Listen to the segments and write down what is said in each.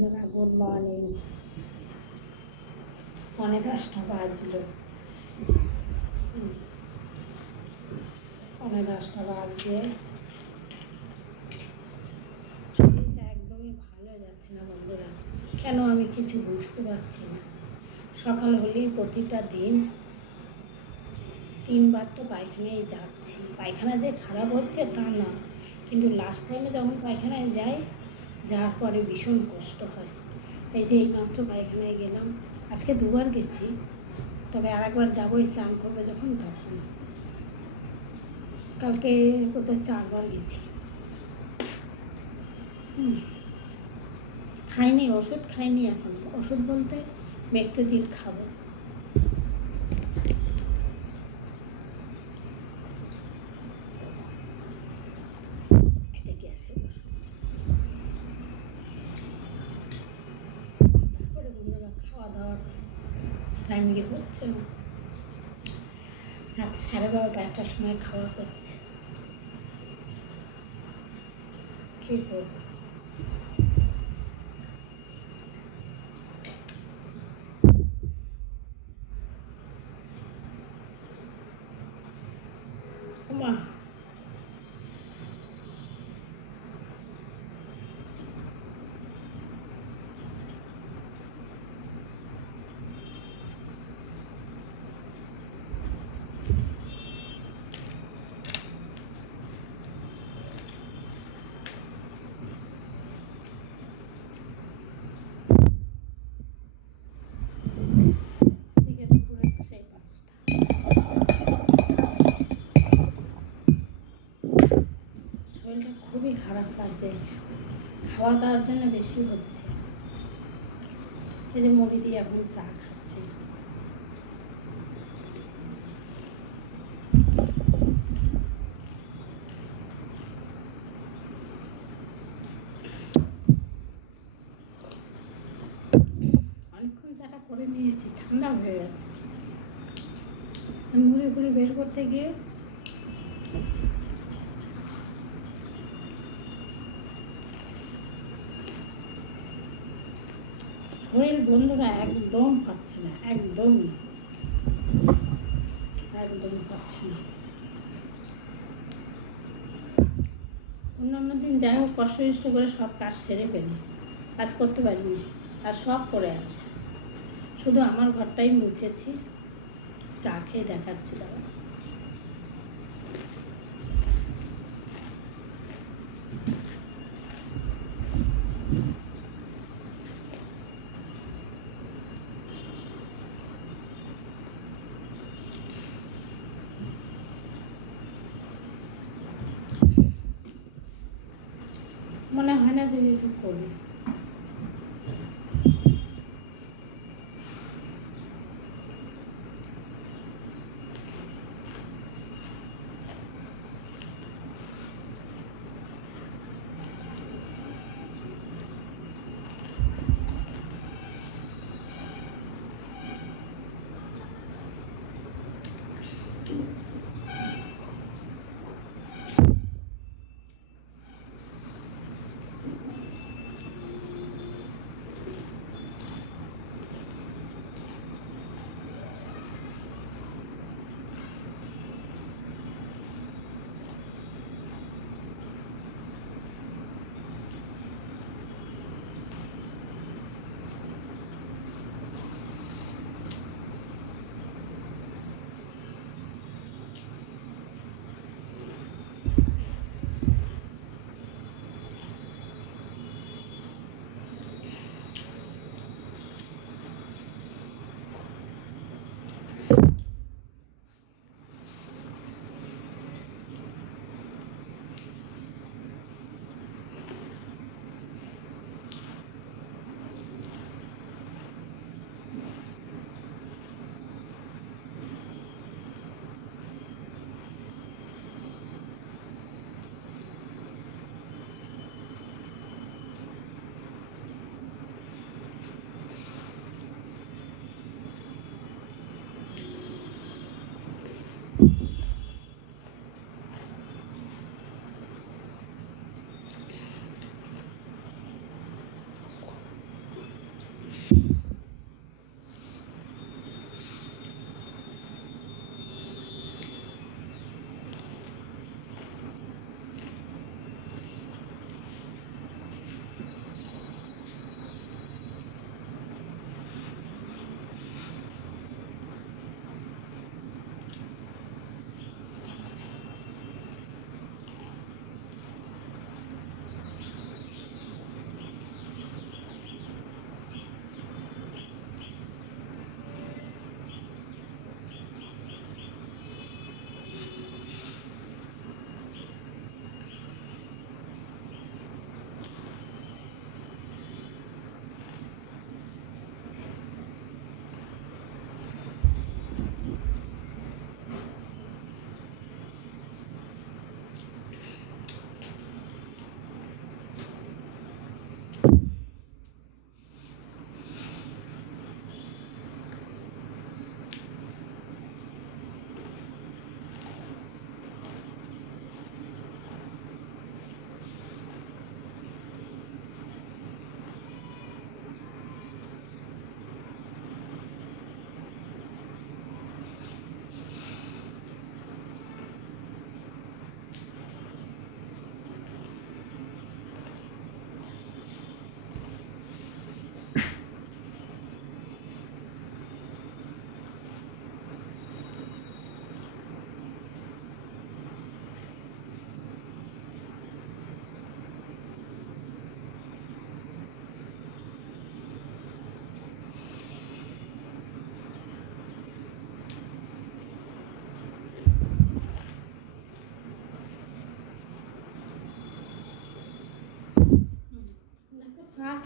বন্ধুরা, good morning. 9:30 বাজলো। 10:30 বাজছে। শরীরটা একদমই ভালো যাচ্ছে না বন্ধুরা, কেন আমি কিছু বুঝতে পারছি না। সকাল হলেই প্রতিটা দিন 3বার তো পায়খানায় যাচ্ছি। পায়খানা যে খারাপ হচ্ছে তা না, কিন্তু লাস্ট টাইমে যখন পায়খানায় যাই, যাওয়ার পরে ভীষণ কষ্ট হয়। এই যে এইমাত্র পায়খানায় গেলাম, আজকে 2বার গেছি, তবে আর একবার যাবো এই চান করবে যখন তখন। কালকে কোথায় 4বার গেছি। খাইনি, ওষুধ খাইনি এখন। ওষুধ বলতে মেট্রোজিল খাবো। এটা গ্যাসের ওষুধ। তারপরে বন্ধুরা, খাওয়া দাওয়ার টাইম গিয়ে হচ্ছে না। রাত 12:30 1টার সময় খাওয়া হচ্ছে। কী করবো? মা এদিকে দুপুরে তো সেই 5টা। শরীরটা খুবই খারাপ লাগছে, খাওয়া দাওয়ার জন্য বেশি হচ্ছে। এই যে মুড়ি দিয়ে এখন চা খাচ্ছি। অনেকক্ষণ চাটা করে নিয়েছি, ঠান্ডা হয়ে গেছে। মুড়ি ফুড়ি বের করতে গিয়ে শরীর বন্ধুরা একদম পাচ্ছে না, একদম পাচ্ছে না। অন্য দিন যাই হোক কষ্ট করে সব কাজ সেরে ফেলি, কাজ করতে পারিনি, আর সব করে আছে। শুধু আমার ঘরটাই মুছেছি। চা খেয়ে দেখাচ্ছি দাদা। মনে হয় না যে কিছু করি।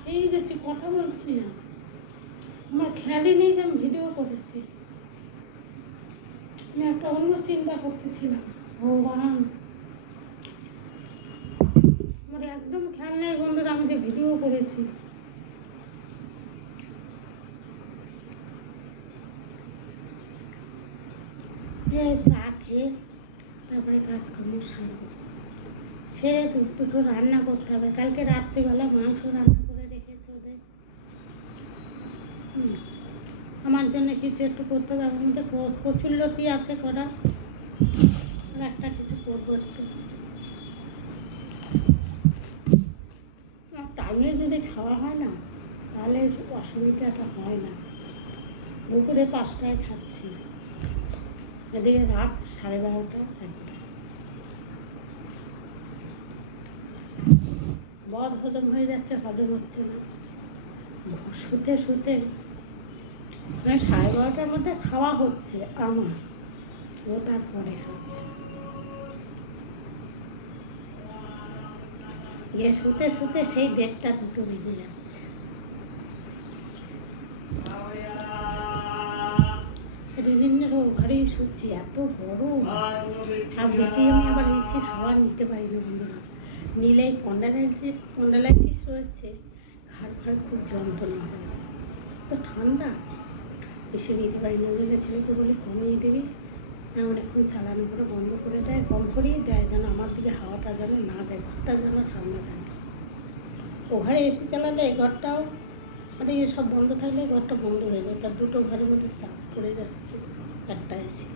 খেয়ে গেছি, কথা বলছি না, আমার খেয়ালই নেই যে আমি ভিডিও করেছি। আমি একটা অন্য চিন্তা করতেছিলাম। ভগবান, আমার একদম খেয়াল নেই বন্ধুরা আমি যে ভিডিও করেছি। চা খেয়ে তারপরে কাজকর্ম সারবো, সেরে দুটো রান্না করতে হবে। কালকে রাত্রিবেলা মাংস রান্না করে রেখেছে ওদের, আমার জন্য কিছু একটু করতে হবে। আমার মধ্যে কচুরলতি আছে করা, আর একটা কিছু করবো একটু। টাইমে যদি খাওয়া হয় না তাহলে অসুবিধাটা হয় না। দুপুরে 5টায় খাচ্ছি, এদিকে রাত 12:30 1টা। বদ হজম হয়ে যাচ্ছে, হজম হচ্ছে না। শুতে শুতে মানে 12:30টার মধ্যে খাওয়া হচ্ছে আমার, ও তারপরে খাচ্ছে। গিয়ে শুতে শুতে সেই 1:30 2টো বেজে যাচ্ছে। দুদিন ধরে ঘরেই শুচ্ছি, এত গরম। আর বেশি আমি আবার এসির হাওয়া নিতে পারি না বন্ধুরা, নিলেই স্পন্ডালাইটিস রয়েছে, ঘাড় খুব যন্ত্রণা হয়। তো ঠান্ডা বেশি নিতে পারি না, ওই জন্য ছেলেকে বলি কমিয়ে দিবি, অনেকক্ষণ চালানো করে বন্ধ করে দেয়, কম করিয়ে দেয়, যেন আমার দিকে হাওয়াটা যেন না দেয়, ঘরটা যেন ঠান্ডা থাকে। ও ঘরে এসি চালালে এই ঘরটাও, আমাদের সব বন্ধ থাকলে ঘরটা বন্ধ হয়ে যায়, তার দুটো ঘরের মধ্যে চাপ পড়ে যাচ্ছে একটা এসি।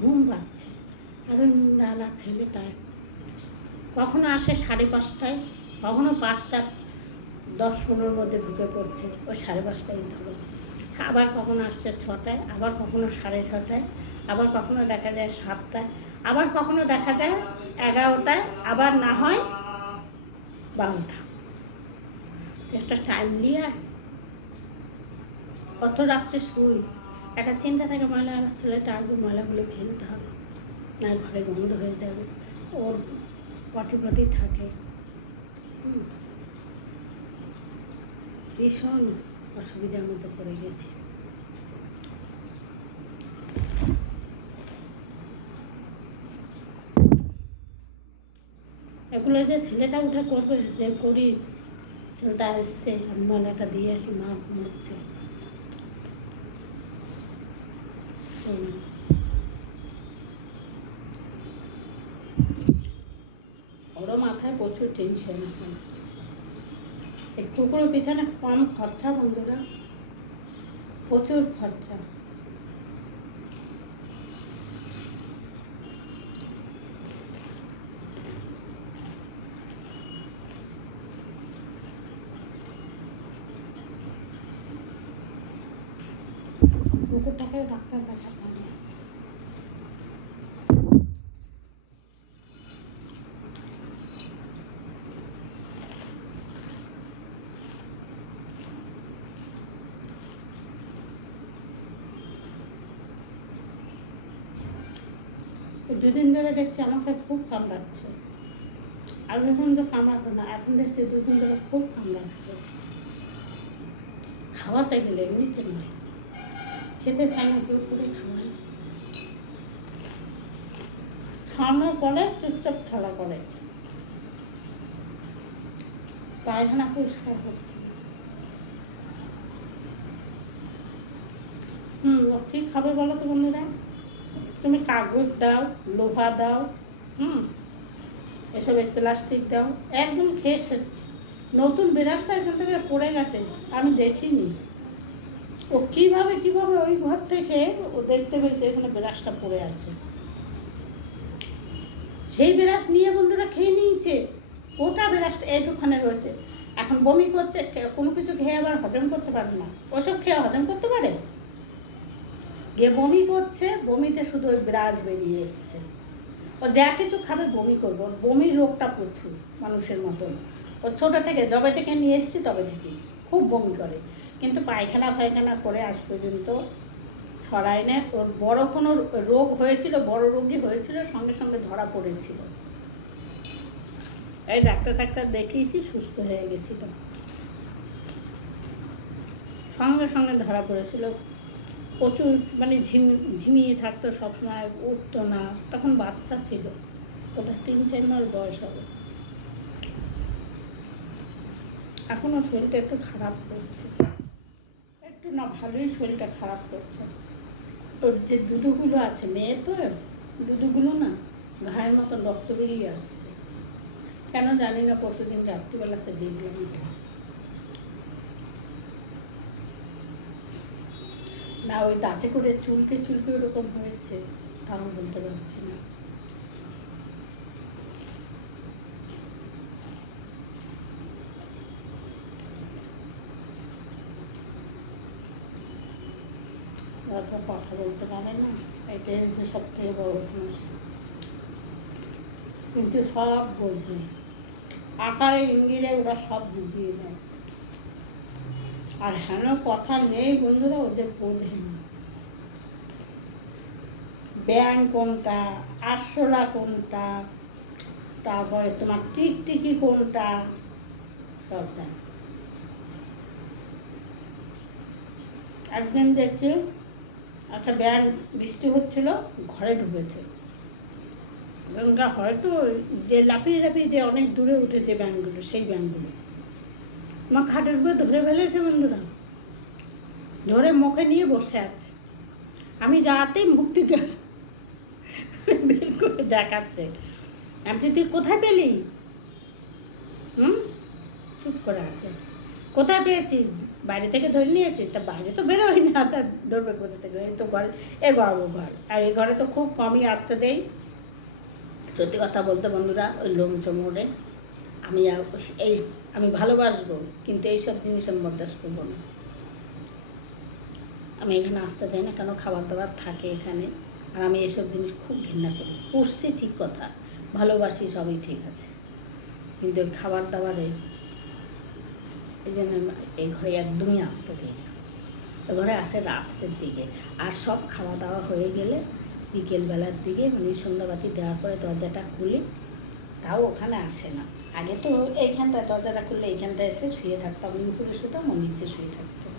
ঘুম পাচ্ছে, আর ওই মুন্ডালা ছেলেটায় কখনো আসে 5:30টায়, কখনো 5:10-15 মধ্যে ঢুকে পড়ছে, ওই 5:30টায় ধরো। আবার কখনো আসছে 6টায়, আবার কখনো 6:30টায়, আবার কখনো দেখা যায় 7টায়, আবার কখনো দেখা যায় 11টায়, আবার না হয় 12টা। একটা টাইম নিয়ে অত রাত্রে শুই, একটা চিন্তা থাকে ময়লা আর ছেলেটা আসবে, ময়লাগুলো ফেলতে হবে, না ঘরে গন্ধ হয়ে যাবে, ওর পটি থাকে। ভীষণ অসুবিধার মধ্যে পড়ে গেছি। এগুলো যে ছেলেটা উঠে করবে, যে করি, ছেলেটা এসছে, আমি ময়লাটা দিয়ে আসি, মা ঘুমোচ্ছে। ওরও মাথায় প্রচুর টেনশন এখন। এই কুকুরের পিছনে কম খরচা বন্ধুরা, প্রচুর খরচা। কুকুরটাকে ডাক্তার দেখাতে হবে। দুদিন ধরে দেখছি আমাকে খুব কামড়াচ্ছে, আর দুদিন তো কামড়াতো না, এখন দেখছি দুদিন ধরে খুব কামড়াচ্ছে। খাওয়াতে গেলে এমনিতে নয়, খেতে চাই না, জোর করে খাওয়াই, খাওয়ানোর পরে চুপচাপ খেলা করে, পায়খানা পরিষ্কার হচ্ছে। কী খাবে বলো তো বন্ধুরা? তুমি কাগজ দাও, লোহা দাও, এসবের প্লাস্টিক দাও, একদম খেয়ে নতুন বিরাজটা এখান থেকে পড়ে গেছে, আমি দেখিনি। ও কীভাবে ওই ঘর থেকে ও দেখতে পেয়েছে এখানে বিরাজটা পড়ে আছে, সেই বিরাজ নিয়ে বন্ধুরা খেয়ে নিয়েছে, ওটা বিরাজটা এইটুখানে রয়েছে। এখন বমি করছে, কোনো কিছু খেয়ে আবার হজম করতে পারে না, ওসব খেয়ে হজম করতে পারে? গিয়ে বমি করছে, বমিতে শুধু ওই ব্রাশ বেরিয়ে এসছে। ও যা কিছু খাবে বমি করবো, ওর বমির রোগটা প্রচুর মানুষের মতন। ও ছোটো থেকে যবে থেকে নিয়ে এসছি তবে থেকে খুব বমি করে, কিন্তু পায়খানা ফায়খানা করে আজ পর্যন্ত ছড়ায় না। ওর বড় কোনো রোগ হয়েছিল, বড় রোগই হয়েছিল, সঙ্গে সঙ্গে ধরা পড়েছিল। এই ডাক্তার দেখিয়েছি, সুস্থ হয়ে গেছিল, সঙ্গে সঙ্গে ধরা পড়েছিল। প্রচুর মানে ঝিমিয়ে থাকতো, সবসময় উঠতো না, তখন বাচ্চা ছিল, কোথায় 3-4 মাস বয়স হবে। এখনও শরীরটা একটু খারাপ করছে, একটু না ভালোই শরীরটা খারাপ করছে। তোর যে দুধুগুলো আছে, মেয়ে তো দুধুগুলো না ঘায়ের মতো রক্ত বেরিয়ে আসছে, কেন জানি না। পরশুদিন রাত্রিবেলাতে দেখলাম এটা। না ওই দাঁতে করে চুলকে ওরকম হয়েছে, তাও বলতে পারছি না। অত কথা বলতে পারে না, এটাই হচ্ছে সব থেকে বড় সমস্যা। কিন্তু সব বোঝে, আকারে ইঙ্গিতে ওরা সব বুঝিয়ে দেয়। আর হেন কথা নেই বন্ধুরা, ওদের বোঝে না। ব্যাং কোনটা, আরশোলা কোনটা, তারপরে তোমার টিকটিকি কোনটা, সব জানে। একদিন দেখছি একটা ব্যাং, বৃষ্টি হচ্ছিল, ঘরে ঢুকেছে। ব্যাংটা হয়তো যে লাফিয়ে যে অনেক দূরে উঠেছে ব্যাংকগুলো, সেই ব্যাংকগুলো আমার খাটের উপরে ধরে ফেলেছে বন্ধুরা, ধরে মুখে নিয়ে বসে আছে। আমি যাতেই মুখ থেকে বের করে দেখাচ্ছে। আমি তুই কোথায় পেলি? চুপ করে আছে। কোথায় পেয়েছিস? বাইরে থেকে ধরে নিয়েছিস? তা বাইরে তো বেরোই না, তা ধরবে কোথা থেকে? এই তো ঘর, এ ঘর ও ঘর। আর এই ঘরে তো খুব কমই আসতে দেই। সত্যি কথা বলতে বন্ধুরা, ওই লোম চমড়ে আমি ভালোবাসবো, কিন্তু এইসব জিনিস আমি বরদাস্ত করবো না। আমি এখানে আসতে দেয় না, কেন খাবার দাবার থাকে এখানে, আর আমি এইসব জিনিস খুব ঘৃণা করি। পুষছি ঠিক কথা, ভালোবাসি, সবই ঠিক আছে, কিন্তু ওই খাবার দাবারে এই জন্য এই ঘরে একদমই আসতে দিই না। ওই ঘরে আসে রাত্রের দিকে, আর সব খাওয়া দাওয়া হয়ে গেলে বিকেলবেলার দিকে, মানে সন্ধ্যাবাতি দেওয়ার পরে দরজাটা খুলি, তাও ওখানে আসে না। আগে তো এইখানটায় দরজাটা খুললে এইখানটায় এসে শুয়ে থাকতাম, আমি উপরে শুতাম, ও নিচে শুয়ে থাকতাম।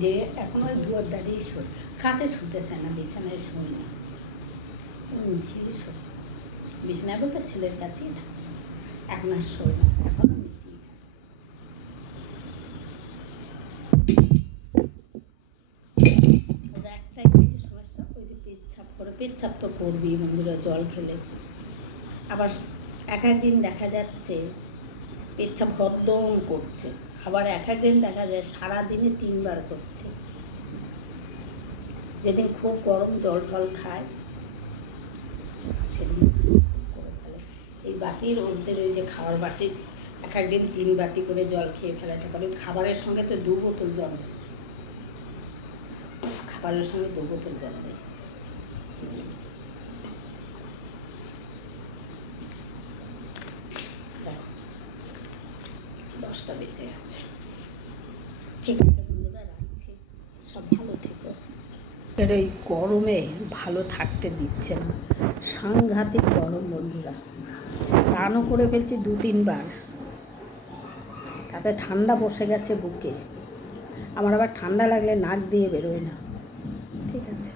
যে এখন ওই দুয়ার দাঁড়িয়ে শোয়, খাটে শুতেছে না, বিছানায় শোয় না, নিচেই শোয়। বিছানায় বলতে ছেলের কাছেই থাকে, এখন আর শোয় না, এখনও নিচেই থাকে। ওর একটাই হচ্ছে সমস্যা, ওই যে পেচ্ছাপ করে, পেচ্ছাপ তো করবেই বন্ধুরা জল খেলে। আবার একদিন দেখা যাচ্ছে পেচ্ছাপ হরদম করছে, আবার একদিন দেখা যায় সারাদিনে 3 বার করছে। যেদিন খুব গরম জল টল খায় সেদিন করে ফেলে। এই বাটির ওদের ওই যে খাওয়ার বাটির একদিন 3 বাটি করে জল খেয়ে ফেলাতে পারে। খাবারের সঙ্গে তো 2 বোতল জল দেয়, খাবারের সঙ্গে 2 বোতল জল দেয়। দেখো 10টা বেজে গেছে। ঠিক আছে বন্ধুরা, রাখছি, সব ভালো থেকো। এর এই গরমে ভালো থাকতে দিচ্ছে না, সাংঘাতিক গরম বন্ধুরা। চানও করে ফেলছি 2-3 বার, তাতে ঠান্ডা বসে গেছে বুকে। আমার আবার ঠান্ডা লাগলে নাক দিয়ে বেরোয় না। ঠিক আছে।